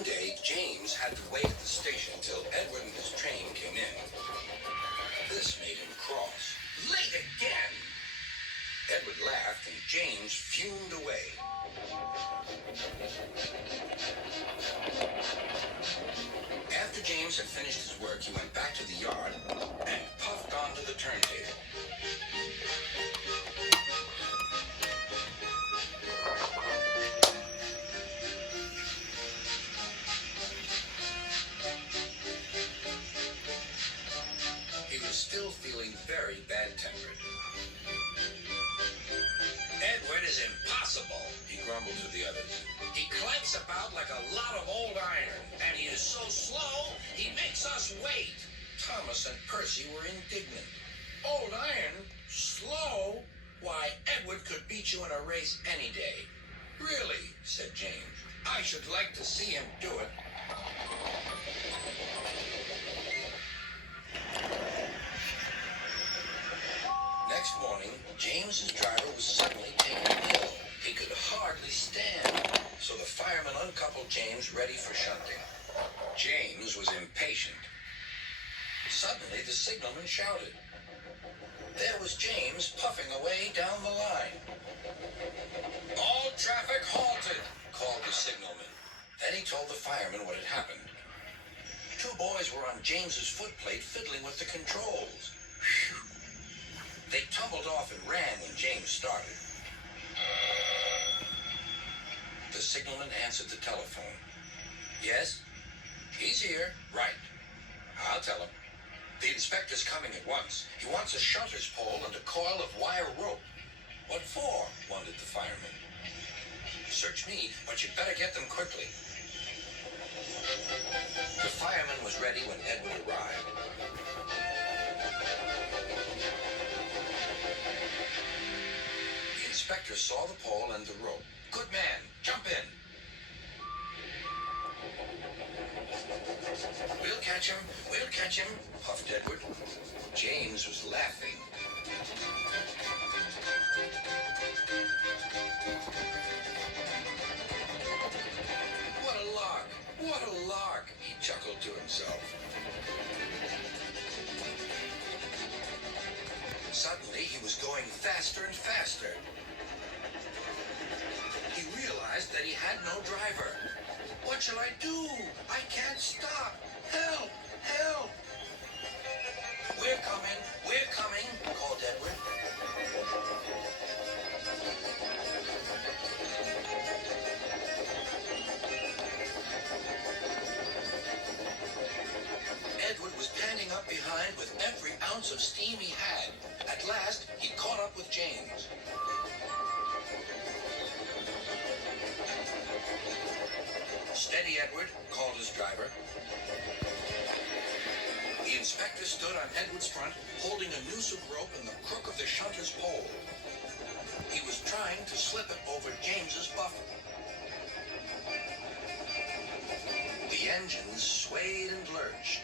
One day, James had to wait at the station till Edward and his train came in. This made him cross. Late again! Edward laughed and James fumed away. After James had finished his work, he went back to the yard and puffed onto the turntable. He was still feeling very bad-tempered. Edward is impossible, He grumbled to the others. he clanks about like a lot of old iron, and he is so slow, he makes us wait. Thomas and Percy were indignant. Old iron? Slow? Why, Edward could beat you in a race any day. Really, said James. I should like to see him do it. Next morning, James's driver was suddenly taken ill. He could hardly stand, so the fireman uncoupled James ready for shunting. James was impatient. Suddenly, the signalman shouted. There was James puffing away down the line. All traffic halted, Called the signalman. Then he told the fireman what had happened. Two boys were on James's footplate fiddling with the controls. Phew. They tumbled off and ran when James started. The signalman answered the telephone. Yes? He's here. Right. I'll tell him. The inspector's coming at once. He wants a shunter's pole and a coil of wire rope. What for? Wondered the fireman. Search me, but you'd better get them quickly. The fireman was ready when Edward arrived. The inspector saw the pole and the rope. Good man, jump in. We'll catch him, puffed Edward. James was laughing. What a lark, he chuckled to himself. Suddenly, he was going faster and faster. He realized that he had no driver. What shall I do? I can't stop. Help! Help! We're coming, called Edward. Edward was panting up behind with every ounce of steam he had. At last, he caught up with James. Steady, Edward, called his driver. The inspector stood on Edward's front, holding a noose of rope in the crook of the shunter's pole. He was trying to slip it over James's buffer. The engines swayed and lurched.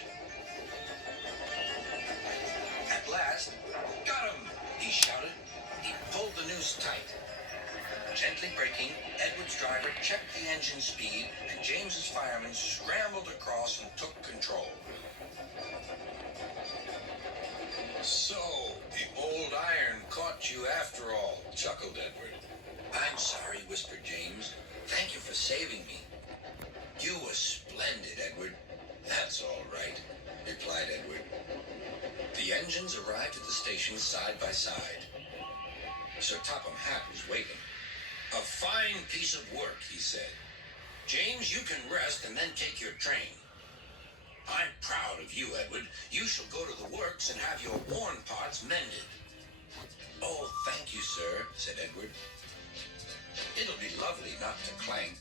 At last, got him, he shouted. He pulled the noose tight. Gently braking, Edward's driver checked the engine speed, and James's fireman scrambled across and took control. So, the old iron caught you after all, chuckled Edward. I'm sorry, whispered James. Thank you for saving me. You were splendid, Edward. That's all right, replied Edward. The engines arrived at the station side by side. Sir Topham Hatt was waiting. A fine piece of work, he said. James, you can rest and then take your train. I'm proud of you, Edward. You shall go to the works and have your worn parts mended. Oh, thank you, sir, said Edward. It'll be lovely not to clank.